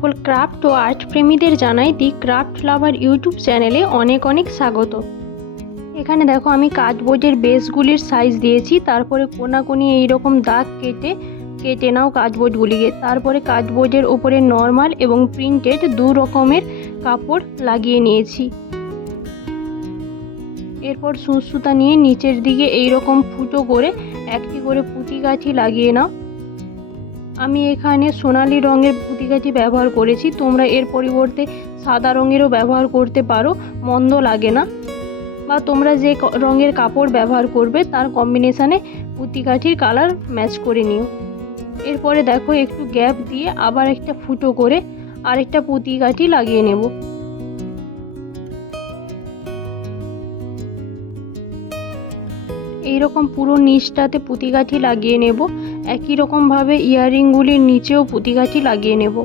সকল ক্রাফট ও আর্ট প্রেমীদের জানাই দি ক্রাফট লাভার ইউটিউব চ্যানেলে অনেক অনেক স্বাগত। এখানে দেখো আমি কাগজের বেসগুলির সাইজ দিয়েছি, তারপরে কোনাকুনি এইরকম দাগ কেটে নাও কাগজগুলিকে। তারপরে কাগজের উপরে নর্মাল এবং প্রিন্টেড দু রকমের কাপড় লাগিয়ে নিয়েছি। এরপর সুতা নিয়ে নিচের দিকে এইরকম ফুটো করে একটি করে পুঁতি গাঁথি লাগিয়ে নাও। আমি এখানে সোনালি রঙের পুঁতি গাঁথি ব্যবহার করেছি, তোমরা এর পরিবর্তে সাদা রঙেরও ব্যবহার করতে পারো, মন্দ লাগে না। বা তোমরা যে রঙের কাপড় ব্যবহার করবে তার কম্বিনেশানে পুঁতি গাঁথির কালার ম্যাচ করে নিও। এরপরে দেখো একটু গ্যাপ দিয়ে আবার একটা ফুটো করে আরেকটা পুঁতি গাঁথি লাগিয়ে নেব। এইরকম পুরো নিচটাতে পুঁতি গাঁথি লাগিয়ে নেব। একই রকমভাবে ইয়াররিংগুলির নিচেও পুঁতি গাঁথি লাগিয়ে নেব।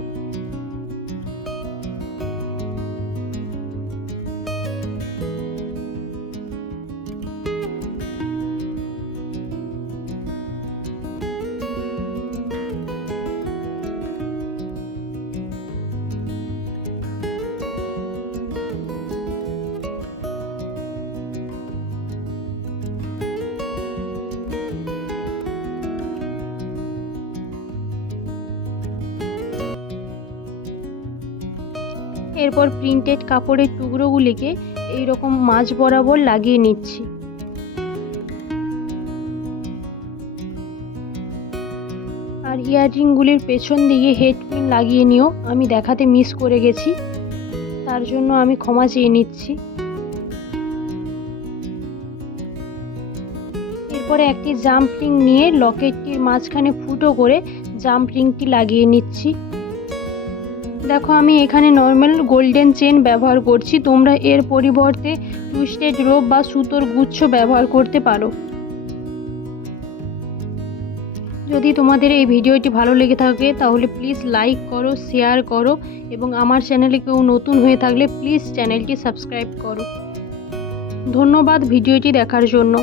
এরপর প্রিন্টেড কাপড়ের টুকরোগুলিকে এইরকম মাঝ বরাবর লাগিয়ে নিচ্ছি। আর ইয়াররিংগুলির পেছন দিকে হেড পিন লাগিয়ে নিও। আমি দেখাতে মিস করে গেছি, তার জন্য আমি ক্ষমা চেয়ে নিচ্ছি। এরপরে একটি জাম্প রিং নিয়ে লকেটটির মাঝখানে ফুটো করে জাম্প রিংটি লাগিয়ে নিচ্ছি। দেখো আমি এখানে নর্মাল গোল্ডেন চেন ব্যবহার করছি, তোমরা এর পরিবর্তে টুইস্টেড রোপ বা সুতোর গুচ্ছ ব্যবহার করতে পারো। যদি তোমাদের এই ভিডিওটি ভালো লেগে থাকে তাহলে প্লিজ লাইক করো, শেয়ার করো এবং আমার চ্যানেলে কেউ নতুন হয়ে থাকলে প্লিজ চ্যানেলটি সাবস্ক্রাইব করো। ধন্যবাদ ভিডিওটি দেখার জন্য।